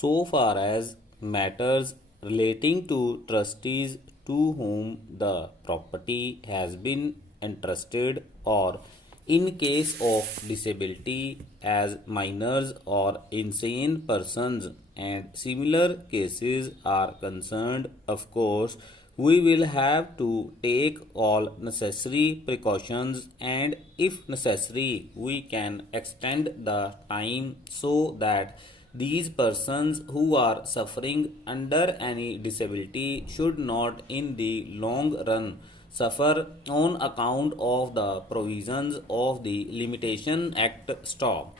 so far as matters relating to trustees to whom the property has been entrusted, or in case of disability as minors or insane persons and similar cases are concerned. Of course, we will have to take all necessary precautions, and if necessary we can extend the time so that these persons who are suffering under any disability should not in the long run suffer on account of the provisions of the Limitation Act. Stop.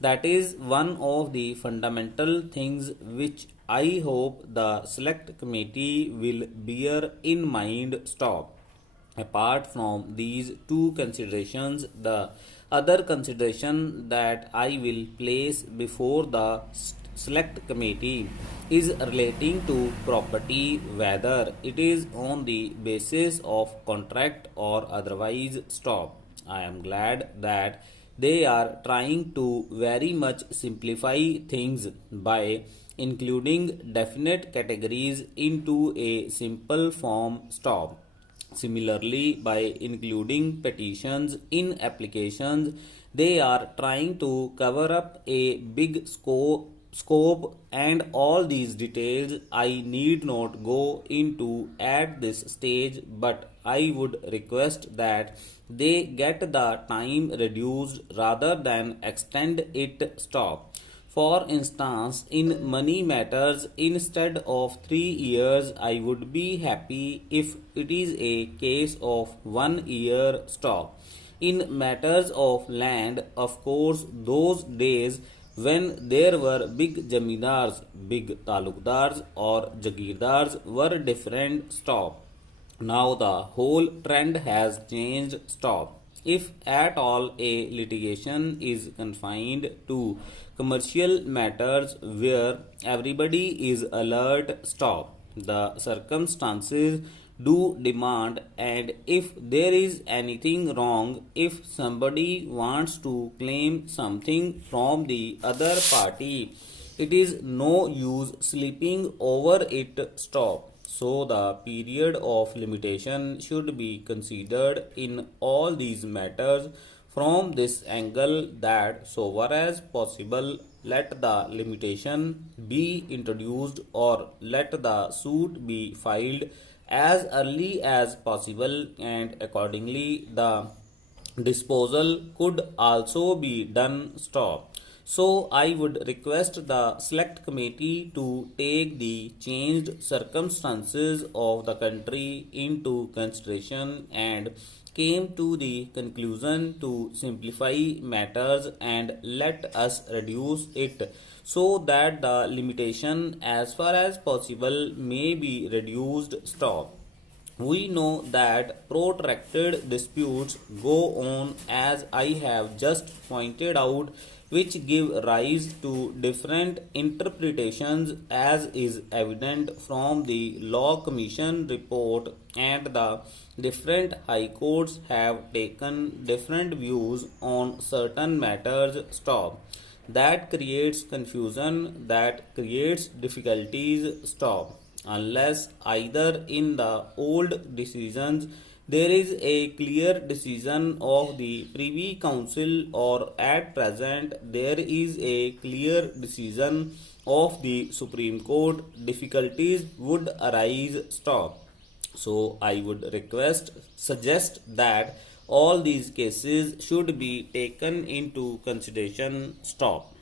That is one of the fundamental things which I hope the select committee will bear in mind. Stop. Apart from these two considerations, the other consideration that I will place before the select committee is relating to property, whether it is on the basis of contract or otherwise. Stop. I am glad that they are trying to very much simplify things by including definite categories into a simple form. Stop. Similarly, by including petitions in applications, they are trying to cover up a big scope, and all these details I need not go into at this stage, but I would request that they get the time reduced rather than extend it. Stop. For instance, in money matters, instead of 3 years, I would be happy if it is a case of 1 year. Stop. In matters of land, of course, those days when there were big jamidars, big talukdars, or jagirdars were different. Stop. Now the whole trend has changed. Stop. If at all a litigation is confined to commercial matters where everybody is alert. Stop. The circumstances do demand, and if there is anything wrong, if somebody wants to claim something from the other party, it is no use sleeping over it. Stop. So the period of limitation should be considered in all these matters from this angle, that so far as possible let the limitation be introduced or let the suit be filed as early as possible, and accordingly the disposal could also be done. Stop. So I would request the select committee to take the changed circumstances of the country into consideration and came to the conclusion to simplify matters and let us reduce it so that the limitation as far as possible may be reduced. Stop. We know that protracted disputes go on, as I have just pointed out, which give rise to different interpretations, as is evident from the Law Commission report, and the different high courts have taken different views on certain matters. Stop. That creates confusion, that creates difficulties. Stop. Unless either in the old decisions there is a clear decision of the Privy Council, or at present there is a clear decision of the Supreme Court, difficulties would arise. Stop. So I would suggest that all these cases should be taken into consideration. Stop.